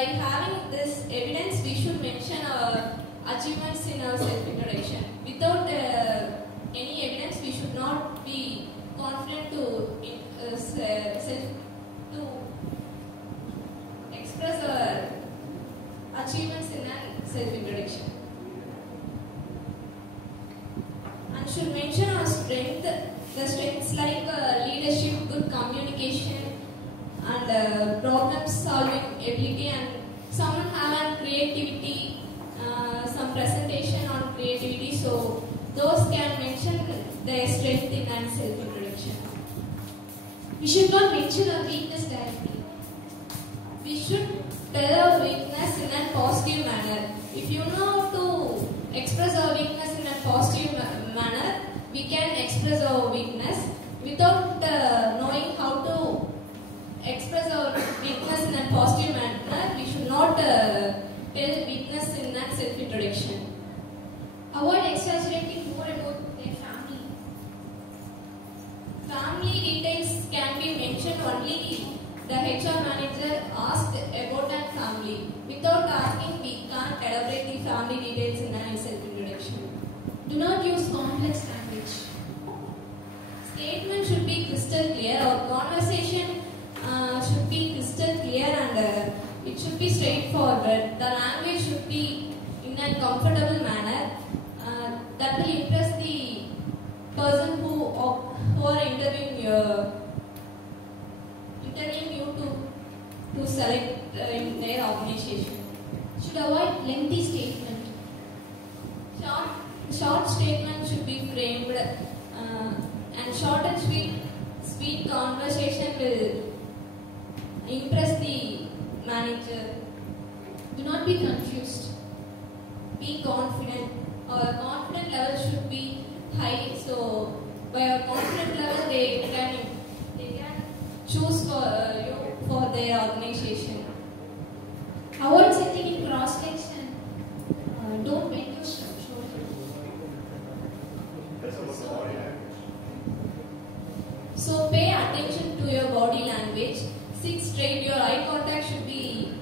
by having this evidence, we should mention our achievements in our self-introduction. Without any evidence, we should not be confident to express our achievements in a self-introduction. And should mention our strength, the strengths like leadership, good communication, and problem solving ability, and someone have a creativity, some presentation on creativity, so those can mention their strength in a self-introduction. We should not mention our weakness directly. We should tell our weakness in a positive manner. If you know to express our weakness in a positive manner, we can express our weakness. Without knowing how to express our weakness in a positive manner, we should not tell weakness in a self-introduction. Avoid exaggerating more about their family. Family details can be mentioned only the HR manager asked about that family. Without asking, we can't elaborate the family details in a self-introduction. Do not use complex language. Statement should be crystal clear. Our conversation should be crystal clear, and it should be straightforward. The language should be in a comfortable manner that will impress the person who are interviewing you to select in their organization. Should avoid lengthy statement. Short statement should be framed, and short and sweet conversation will impress the manager. Do not be confused. Be confident. Our confidence level should be high, so by our confidence level they can choose for you for their organization. Avoid sitting in cross legs and don't bend your shoulder. So pay attention to your body language. Sit straight. Your eye contact should be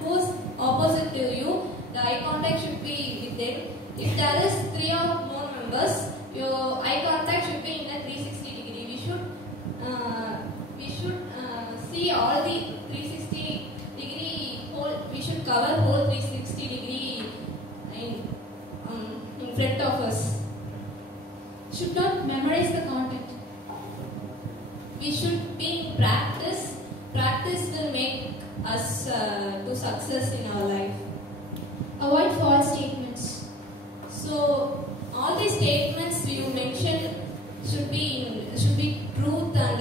who's opposite to you. The eye contact should be with them. If there is 3 or more members, your eye contact should be in a 360 degree. We should see all the 360 degree whole. We should cover whole 360 degree in front of us. Should not memorize the content. We should be in practice. Practice will make us to success in our life. Avoid false statements. So all these statements you mentioned should be truth, and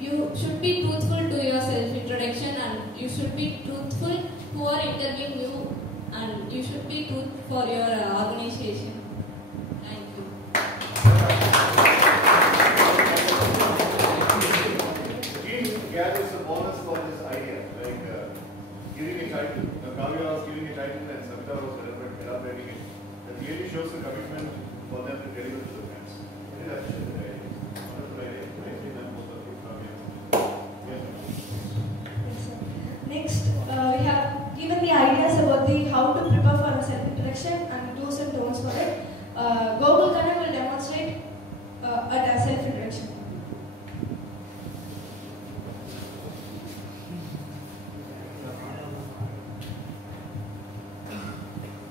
you should be truthful to your self-introduction, and you should be truthful who are interviewing you, and you should be truth for your organization. Thank you. Gathers a bonus for this idea, like giving a title. Kavya was giving a title and Savita was elaborating it. That really shows the commitment for them to deliver to the fans. It is actually a very wonderful idea. Next, we have given the ideas about how to prepare for a self-introduction and do's and don'ts for it. Gokul Kannan will demonstrate a self-introduction.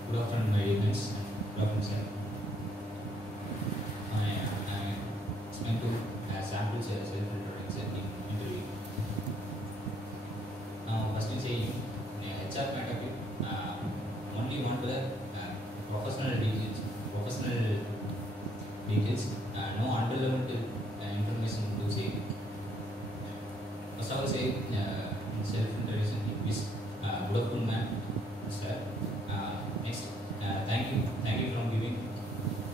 Good afternoon, my dear friends. Good afternoon, sir. I explain to samples self-introduction interview. Now, first thing saying, HR point of view, only want the professional details, no underleveled information to say. First of all, say self-introduction is good afternoon, ma'am, sir. Next, thank you for giving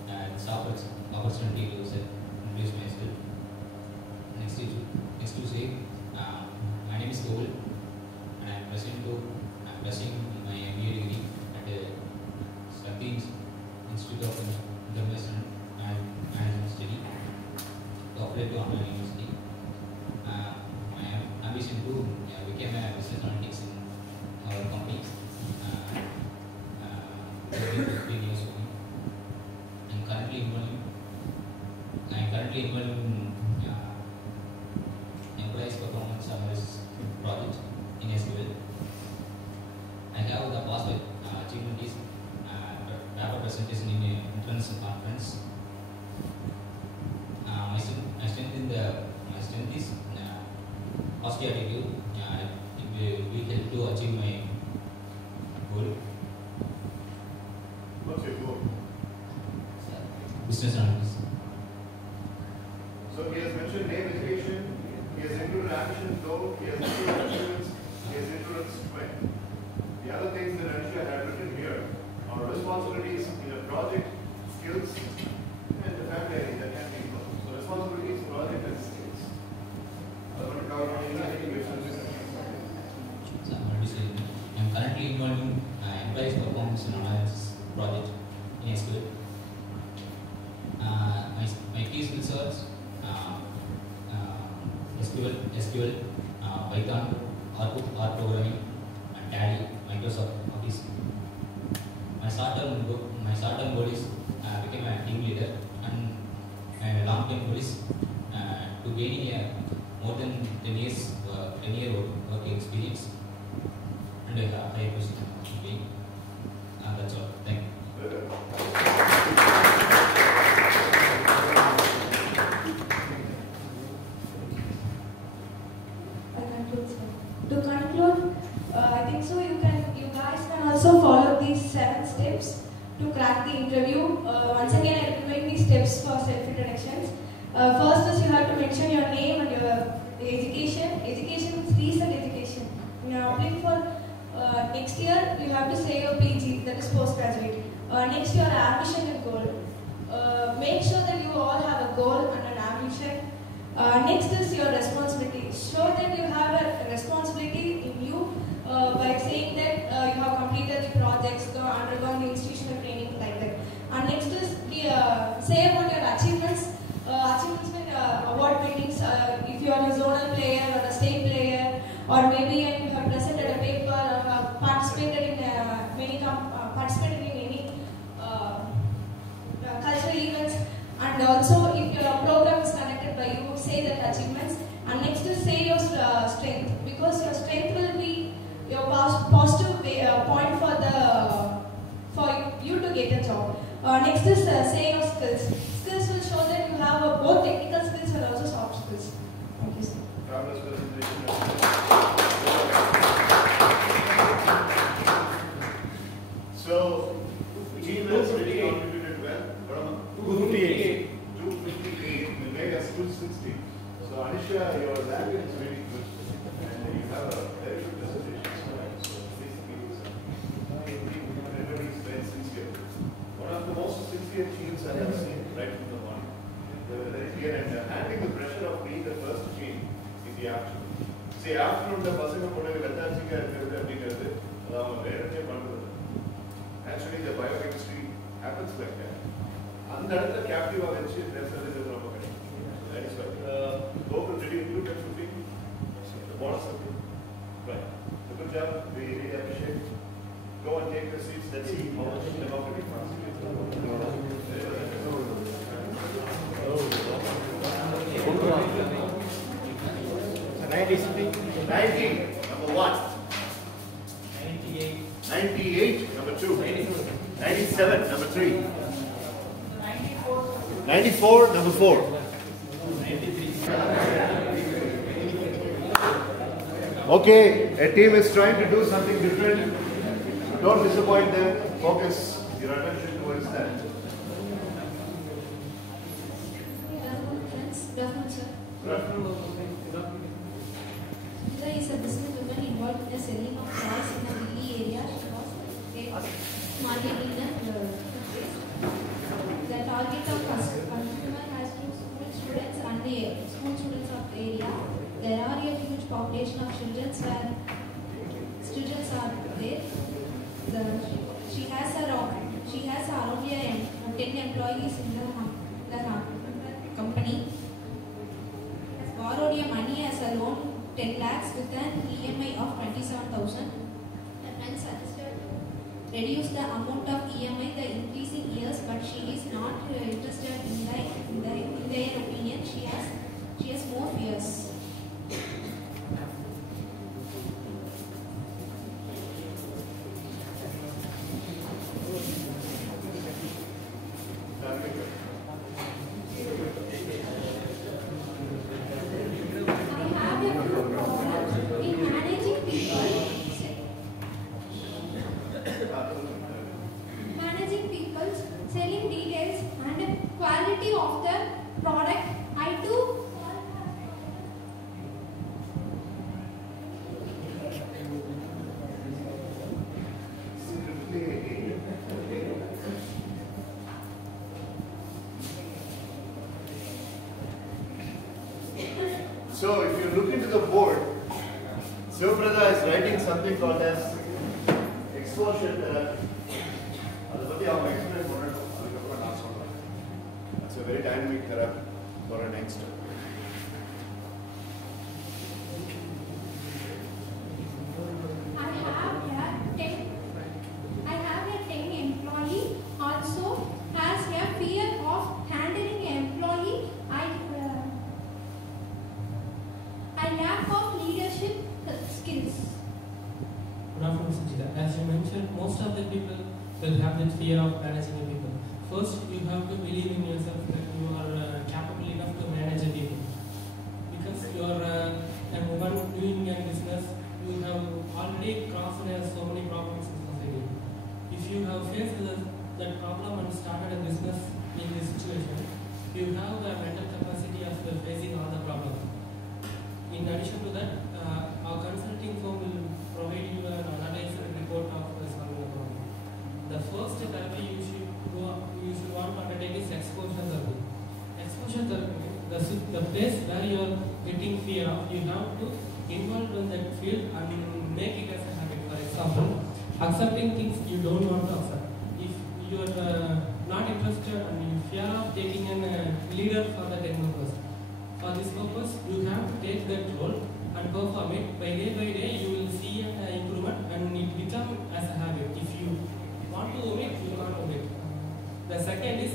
this opportunity to introduce myself. Next to say, my name is Gokul, and I am pursuing my MBA degree at SIIMS Institute of International Management Study, affiliate to Online University. positive attitude, it will help to achieve my goal. What's your goal? Business analyst. So he has mentioned name education, he has included ambition goal, he has included assurance, he has included strength. The other things that Anisha had written here are responsibilities in a project, skills, and the family area that can be involved. So responsibilities, project, and skills. I want to cover on So I'm currently involved in employees performance and analysis project in SQL. My key skills are SQL, Python, R programming, and Tally, Microsoft Office. My short-term goal is become a team leader, and my long-term goal is to gain more than 10 year work experience and a higher position. That's all. Thank you. To conclude, I think so. You guys can also follow these 7 steps to crack the interview. Once again, I recommend these steps for self-introductions. First is you have to mention your name and your education. Education is recent education. When you are applying for next year, you have to say your PG, that is postgraduate. Next, your ambition and goal. Make sure that you all have a goal and an ambition. Next is your responsibility. Show that you have a responsibility in you by saying that you have completed the projects, undergone the institutional training, like that. And next is say about your achievements. Achievements mean award winnings. If you are a zonal player or a state player, or maybe you have presented a paper or have participated in many cultural events. And also, if your program is conducted by you, say that achievements. And next is say your strength, because your strength will be your positive point for you to get a job. Next is say your skills. Skills will show that you have both technical skills and also soft skills. Thank you, sir. So, team has really contributed well. 258. 258 will make us 260. So, Anisha, your language is really good. And you have a very good presentation. So, basically, everybody is very sincere. One of the most sincere teams I have seen right from the morning. They were very clear and handling the pressure of being the first team in the afternoon. See, afternoon, the person who put a actually, the biochemistry happens like that. And that's the captive of NC, that's the reservoir. That is why. Gokul, did you include that something? The bonus something? Right. So good job. We really appreciate it. Go and take your seats. Let's see how much democratic fast. 90, number 1. 98, number 2. 97, number 3. 94, number 4. Okay, a team is trying to do something different. Don't disappoint them. Focus your attention towards that. Good afternoon, friends. Good afternoon, sir. Good afternoon. Lisa is a businesswoman involved in the selling of cars in the Delhi area. She was marketing and the target of consumer has to school students and the school students of the area. There are a huge population of children where students are there. She has around 10 employees in the company. Borrowed your money as a loan 10 lakhs with an EMI of 27,000. The friend suggested to reduce the amount of EMI the increasing years, but she is not interested in their opinion. She has more fears. I have a So if you look into the board, Sivaprada is writing something called as exposure therapy. That's a very dynamic therapy for an youngster. I have a 10 employee also has a fear of handling an employee. I lack of leadership skills. Good afternoon, Sanjita. As you mentioned, most of the people will have that fear of managing the people. First, you have to believe in yourself that you are capable enough to manage a people. Because you are a woman doing a business, you have already crossed so many problems in society. If you have faced that problem and started a business in this situation, you have a mental capacity of facing all the problems. In addition to that, our consulting firm will provide you an analysis and report of solving the problem. The first therapy you should want to undertake is exposure therapy. Exposure therapy, the place where you are getting fear of, you have to involve in that field and make it as a habit. For example, accepting things you don't want to accept. If you are not interested and you fear of taking a leader for the 10 members, for this purpose, you have to take that role and perform it. By day, you will see an improvement and it becomes as a habit. If you want to omit, you will not omit. The second is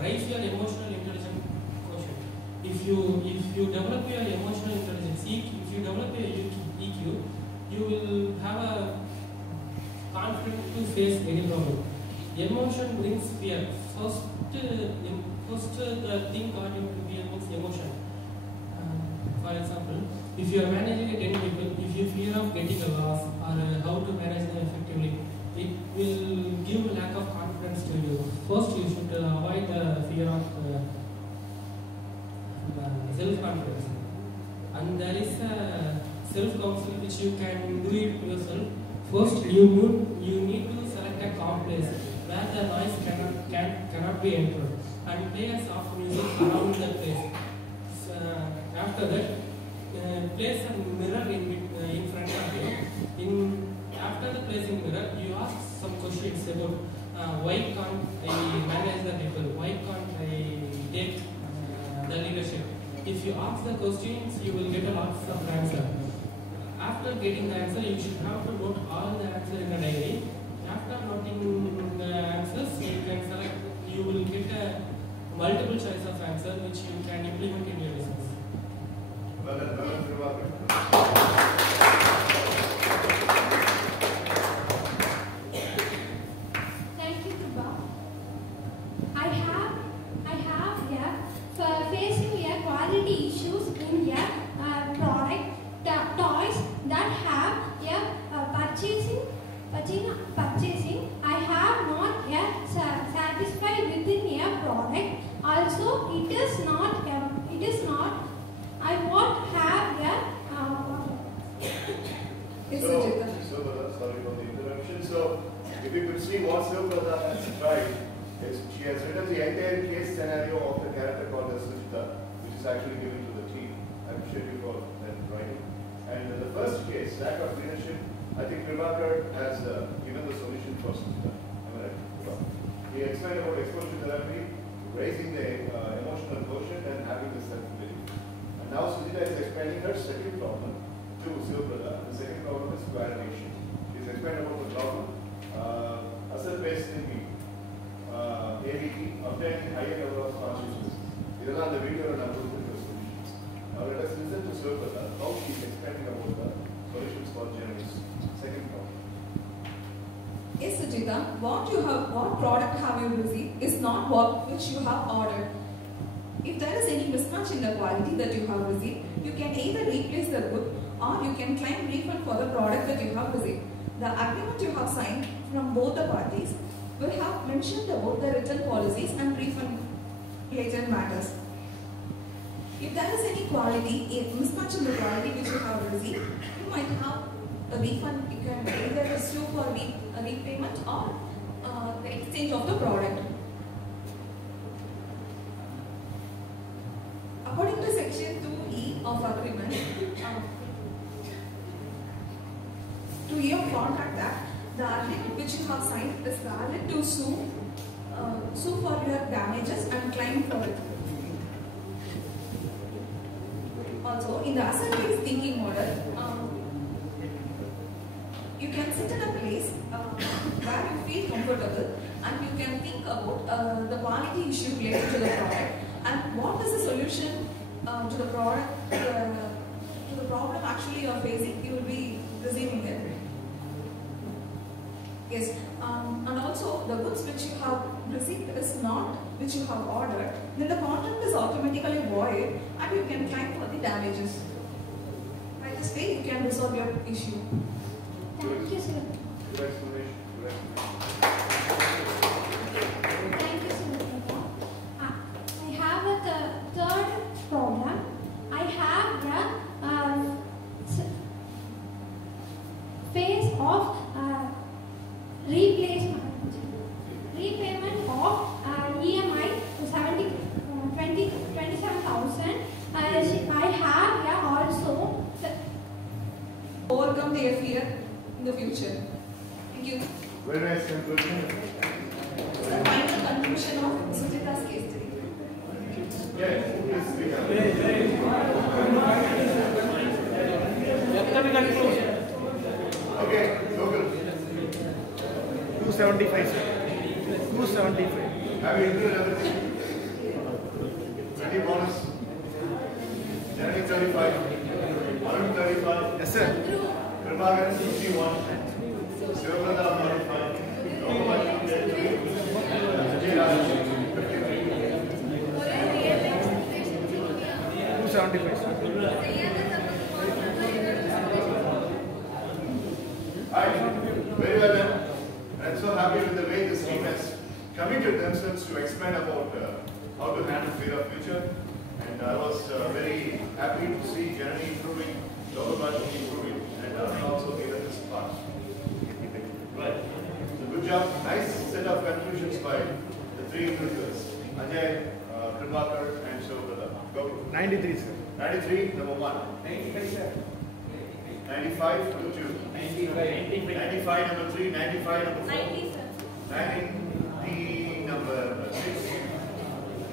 raise your emotional intelligence quotient. If you develop your emotional intelligence, if you develop your EQ, you will have a confidence to face any problem. Emotion brings fear. First thing got into fear means emotion. For example, if you are managing 10 people, if you fear of getting a loss or how to manage them effectively, it will give a lack of confidence to you. First, you should avoid the fear of self-confidence. And there is a self-counsel which you can do it yourself. First, you need to select a calm place where the noise cannot be entered and play a soft music around the place. After that, place a mirror in front of you. After the placing mirror, you ask some questions about why can't I manage the people? Why can't I take the leadership? If you ask the questions, you will get a lot of answer. After getting the answer, you should have to note all the answer in a diary. After noting the answers, you can select. You will get a multiple choice of answer which you can implement in your business. Thank you, Krupa. I have facing quality issues in product toys that have purchasing. I have not yet satisfied within a product. Also, it is not. I won't have sorry for the interruption. So, if you could see what Sivaprada has tried, she has written the entire case scenario of the character called as Sujita, which is actually given to the team. I appreciate you for that writing. And the first case, lack of leadership, I think Prabhakar has given the solution for Sujita. Am I right? He explained about exposure therapy, raising the emotional quotient and having the self-belief. And now Sujita is explaining her second problem to Sivaprada. The second problem is validation. She's explained about the problem, asset-based thinking, ADT, obtaining higher level of consciousness. These are the video and the solutions. Now let us listen to Sivaprada, how she is explaining about the solutions for journalists. Second problem. Yes, Sujita, what product have you received is not what which you have ordered. If there is any mismatch in the quality that you have received, you can either replace the good or you can claim refund for the product that you have received. The agreement you have signed from both the parties will have mentioned about the written policies and refund related matters. If there is any mismatch in the quality which you have received, you might have a refund. You can either sue for a repayment or the exchange of the product. According to section 2E, of agreement to your contract that the agreement which you have signed is valid to sue for your damages and claim for it. Also, in the asset-based thinking model, you can sit in a place where you feel comfortable and you can think about the quality issue related to the product and what is the solution to the product, to the problem actually you are facing. You will be receiving it. Yes, and also the goods which you have received is not which you have ordered, then the contract is automatically void and you can claim for the damages. By this way, you can resolve your issue. Thank you, sir. Good explanation. Good explanation. Thank you, sir. I have a third problem. I have the phase of repayment of EMI 27,000. I have also Overcome their fear in the future. Thank you. Very nice conclusion. The final conclusion of Sujita's case study. Yes, yes, we have. Okay, Google. 275, sir. 275. Have you entered everything? 20 bonus. January 35. 135. Yes, sir. Prabhakaran 61. Sivaprada 45. Lokamal 53. Vijay Raj 53. 275, sir. Alright, very well done. I'm so happy with the way this team has committed themselves to explain about how to handle fear of future. And I was very happy to see Janani improving, Lokamal improving, and also the other part. Right. So good job. Nice set of conclusions by the three individuals. Ajay, Prabhakar, and Sivaprada. Go. 93, sir. 93, number 1. 95, sir. 95, number 2. 95, number 3. 95, number 4. 90, sir. 90, number 6.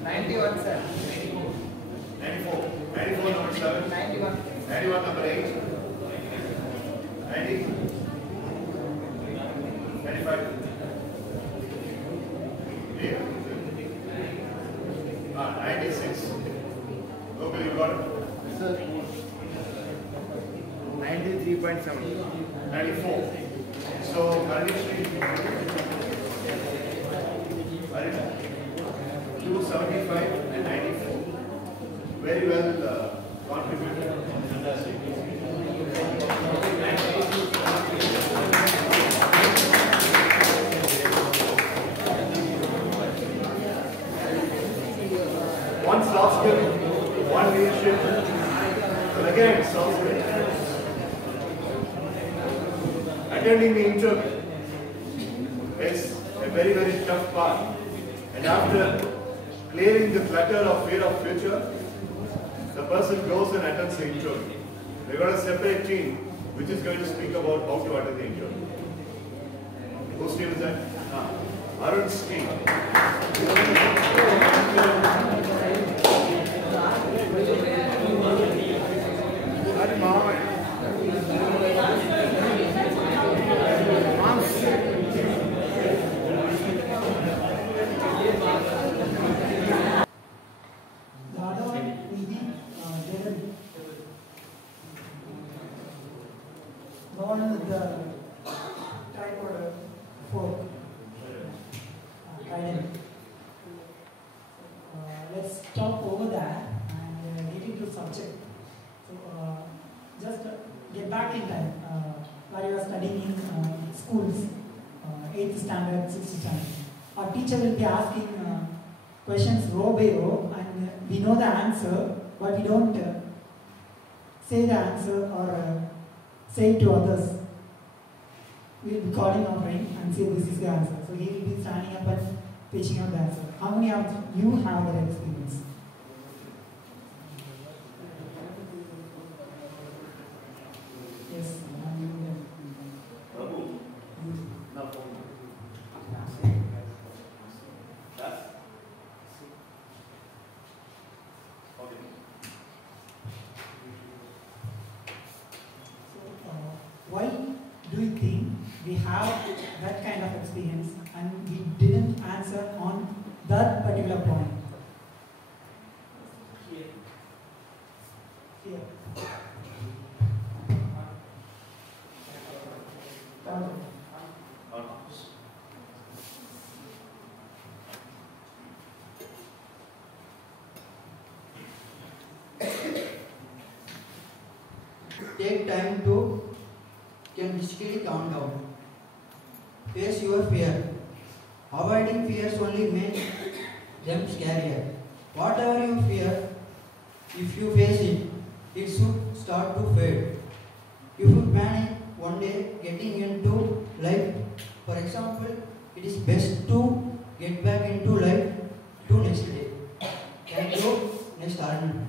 91, sir. 94. 94, number 7. 91. 91, number 8. 90. 95. Yeah. 96. Okay, you got it? Sir. 93.7. 94. So, Harishri, 275 and 94. Very well contributed. Fantastic. One soft skill, one leadership, and again soft skill. Attending the interview is a very, very tough part. And after clearing the clutter of fear of future, the person goes and attends the interview. We've got a separate team which is going to speak about how to attend the interview. Whose team is that? Arun's team. The other one will be David. The one with the tripod fork. Let's talk over that and get into subject. So just get back in time while you are studying in schools, 8th standard, 6th standard. Our teacher will be asking questions row by row, and we know the answer, but we don't say the answer or say it to others. We will be calling our friend and say this is the answer. So he will be standing up and pitching out the answer. How many of you have that experience? that kind of experience, and he didn't answer on that particular point. Fear. Take time to can physically calm down. Face your fear. Avoiding fears only makes them scarier. Whatever you fear, if you face it, it should start to fade. If you panic one day getting into life, for example, it is best to get back into life to next day. Thank you. Next Arnold.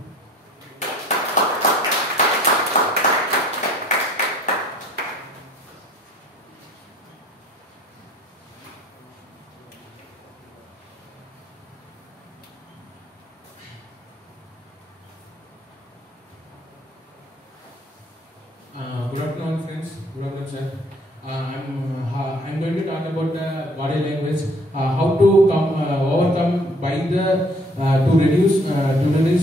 Good afternoon, friends. Good afternoon, sir. I'm going to talk about the body language. How to overcome by the to reduce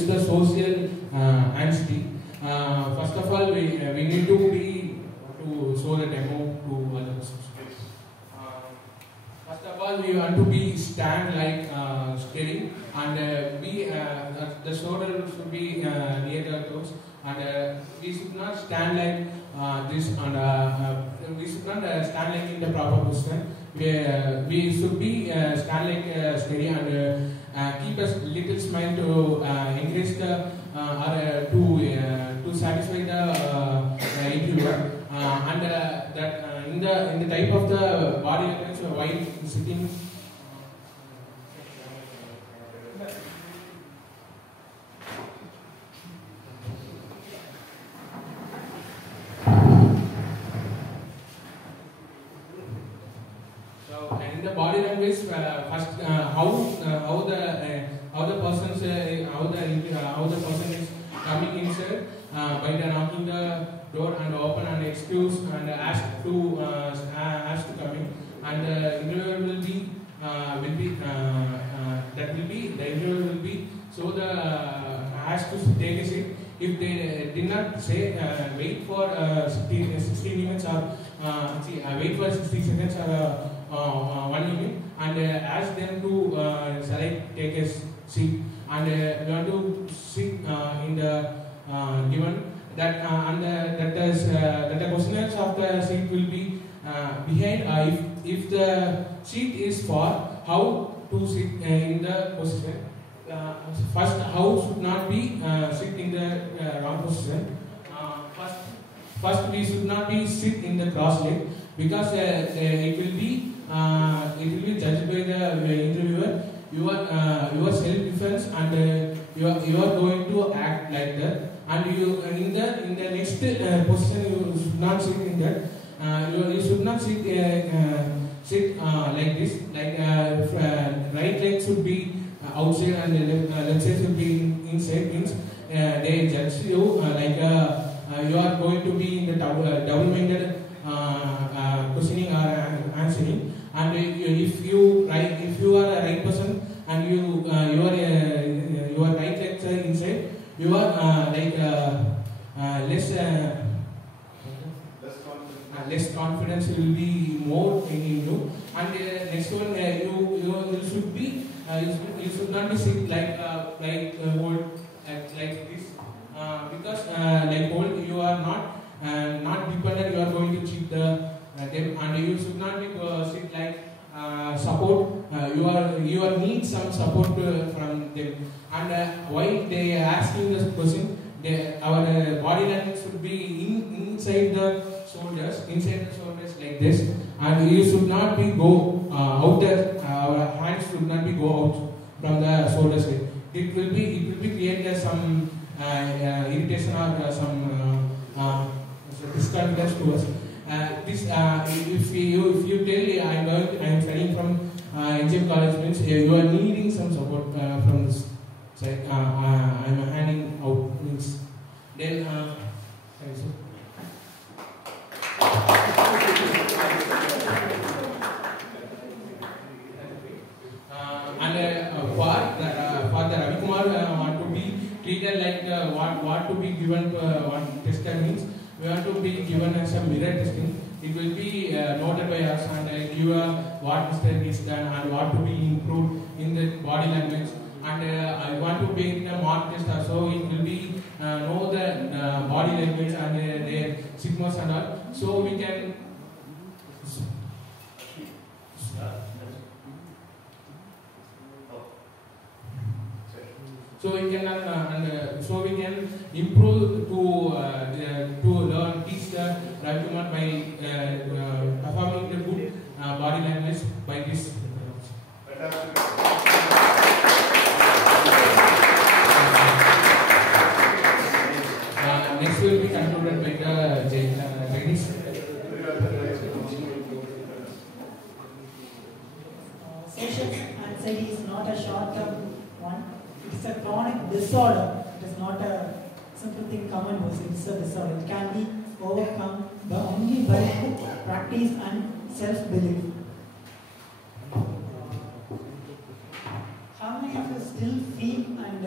the social anxiety. First of all, we need to show the demo to others. First of all, we want to be stand like steady, and the shoulder should be near the toes, and we should not stand like this, and we should not stand like in the proper position. We should be stand like steady, and keep a little smile to encourage the or to satisfy the interviewer, and that in the type of the body language while sitting. So, and in the body language, first how the person is coming inside by the knocking the door and open and excuse and ask to come in, and the interviewer will be the interviewer will be so the ask to take a seat. If they did not say wait for 60 minutes or wait for 60 seconds or 1 minute, and ask them to select take a seat, and we want to sit in the given that and that the questionnaires of the seat will be behind. If the seat is far, how to sit in the position. First, how should not be sit in the wrong position. First, we should not be sit in the cross leg, because it will be judged by the interviewer. Your self defense, and you are going to act like that, and you in the next position you should not sit in that. You should not sit like this. Like right leg should be outside and left side should be inside. Means they judge you like you are going to be in the double-minded questioning or answering. And if you are a right person and your right leg inside, you are less confidence will be more in you. And next one, you should be you should not be sit like hold like this, because like hold you are not dependent. You are going to cheat them, and you should not be sit like support. You need some support from them. And while they are asking this question, our body language should be inside the shoulders like this, and you should not be go out there. Our hands should not be go out from the shoulders. It will be create some irritation or some discomfort to us. If you tell I'm studying from NGM college, means you are needing some support from this side. I'm handing out means then. Thank you. what to be given what test means. We have to be given as a mirror testing. It will be noted by us and give what mistake is done and what to be improved in the body language. And I want to be in a mark test also. It will be know the body language and their sigmas and all. So we can. So we can improve to learn teach the document by performing the good body language by this. Next will be concluded by the ladies. Social anxiety is not a short-term one. It is a chronic disorder. It is not a simple thing common was. It is a disorder. It can be overcome only by practice and self-belief. How many of you still feel and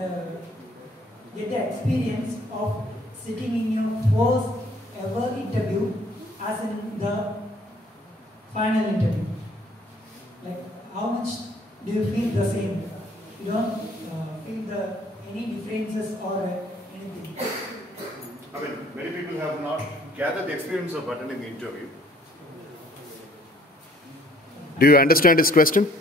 get the experience of sitting in your first ever interview as in the final interview? Like, how much do you feel the same? You don't feel any differences or anything? I mean, many people have not gathered the experience of attending the interview. Do you understand his question?